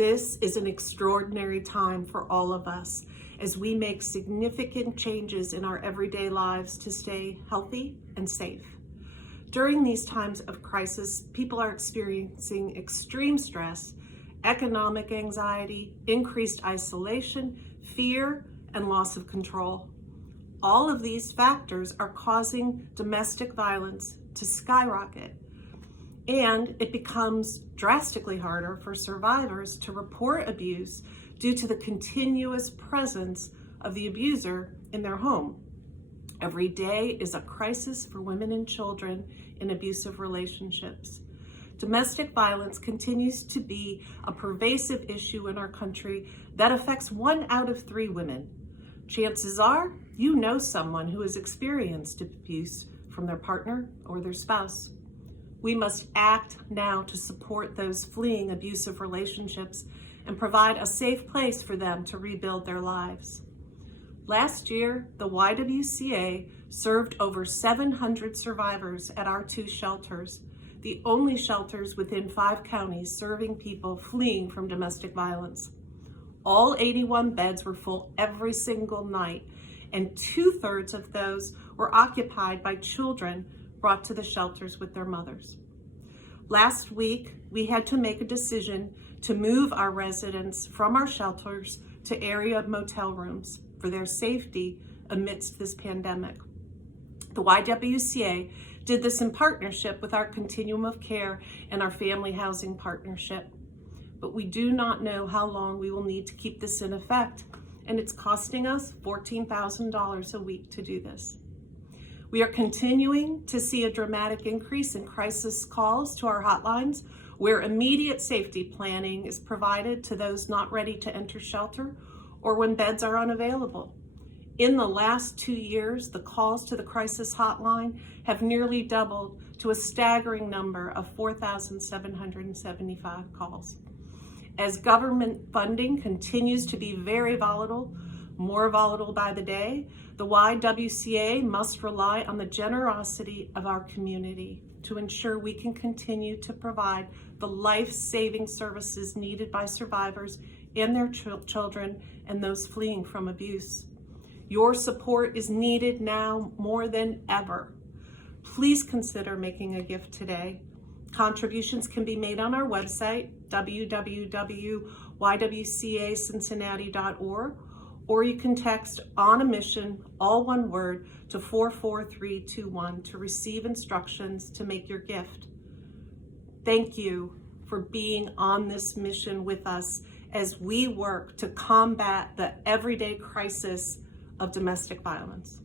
This is an extraordinary time for all of us as we make significant changes in our everyday lives to stay healthy and safe. During these times of crisis, people are experiencing extreme stress, economic anxiety, increased isolation, fear, and loss of control. All of these factors are causing domestic violence to skyrocket, and it becomes drastically harder for survivors to report abuse due to the continuous presence of the abuser in their home. Every day is a crisis for women and children in abusive relationships. Domestic violence continues to be a pervasive issue in our country that affects 1 out of 3 women. Chances are you know someone who has experienced abuse from their partner or their spouse. We must act now to support those fleeing abusive relationships and provide a safe place for them to rebuild their lives. Last year, the YWCA served over 700 survivors at our 2 shelters, the only shelters within 5 counties serving people fleeing from domestic violence. All 81 beds were full every single night, and 2/3 of those were occupied by children brought to the shelters with their mothers. Last week, we had to make a decision to move our residents from our shelters to area motel rooms for their safety amidst this pandemic. The YWCA did this in partnership with our Continuum of Care and our Family Housing Partnership. But we do not know how long we will need to keep this in effect, and it's costing us $14,000 a week to do this. We are continuing to see a dramatic increase in crisis calls to our hotlines, where immediate safety planning is provided to those not ready to enter shelter or when beds are unavailable. In the last 2 years, the calls to the crisis hotline have nearly doubled to a staggering number of 4,775 calls. As government funding continues to be very volatile, more volatile by the day, the YWCA must rely on the generosity of our community to ensure we can continue to provide the life-saving services needed by survivors and their children and those fleeing from abuse. Your support is needed now more than ever. Please consider making a gift today. Contributions can be made on our website, www.ywcacincinnati.org, or you can text "on a mission," all one word, to 44321 to receive instructions to make your gift. Thank you for being on this mission with us as we work to combat the everyday crisis of domestic violence.